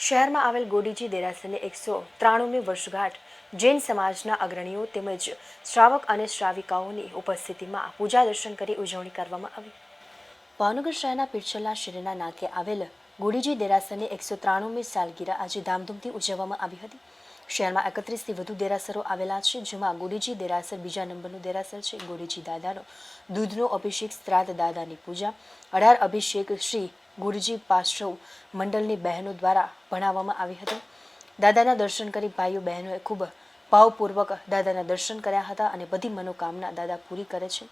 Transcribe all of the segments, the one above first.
શહેરમાં આવેલ ગોડીજી દેરાસરની 193મી વર્ષગાંઠ જૈન સમાજના અગ્રણીઓ તેમજ શ્રાવક અને શ્રાવિકાઓની ઉપસ્થિતિમાં પૂજા દર્શન કરી ઉજવણી કરવામાં આવી। ભાવનગર શહેરના પીરછલા શેરીના નાકે આવેલ ગોડીજી દેરાસરની 193મી સાલગીરા આજે ધામધૂમથી ઉજવવામાં આવી હતી। શહેરમાં 31થી વધુ દેરાસરો આવેલા છે, જેમાં ગોડીજી દેરાસર બીજા નંબરનું દેરાસર છે। ગોડીજી દાદાનો દૂધનો અભિષેક, શ્રાદ્ધ દાદાની પૂજા, 18 અભિષેક શ્રી ગુરુજી પાશ્રવ મંડળની બહેનો દ્વારા ભણાવવામાં આવી હતી। દાદાના દર્શન કરી ભાઈઓ બહેનોએ ખૂબ ભાવપૂર્વક દાદાના દર્શન કર્યા હતા અને બધી મનોકામના દાદા પૂરી કરે છે।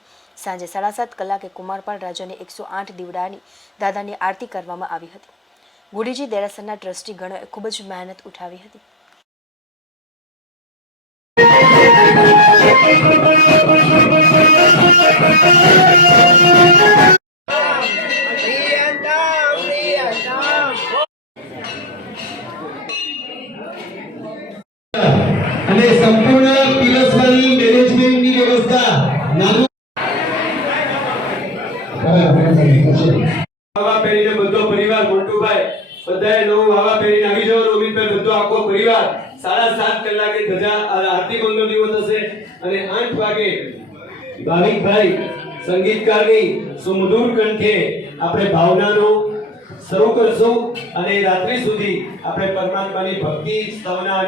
સાંજે 7:30 કલાકે કુમારપાળ રાજાની 108 દીવડાની દાદાની આરતી કરવામાં આવી હતી। ગોડીજી દેરાસરના ટ્રસ્ટી ગણોએ ખૂબ જ મહેનત ઉઠાવી હતી। અને સંપૂર્ણ પીરસવાની મેનેજમેન્ટની વ્યવસ્થા વાવા પેરીને બધો પરિવાર મોટુભાઈ બધાએ નવું વાવા પેરીને આવી જવાનું। અમિતભાઈ બધો આખો પરિવાર 7:30 કલાકે ધજા આરતી મંગળ દિવસ હશે અને 8 વાગે ભાવિકભાઈ સંગીતકારની સુમધુર કંઠે આપણે ભાવનાનો શરૂ કરશું અને રાત્રિ સુધી આપણે પરમાત્માની ભક્તિ, સ્તવના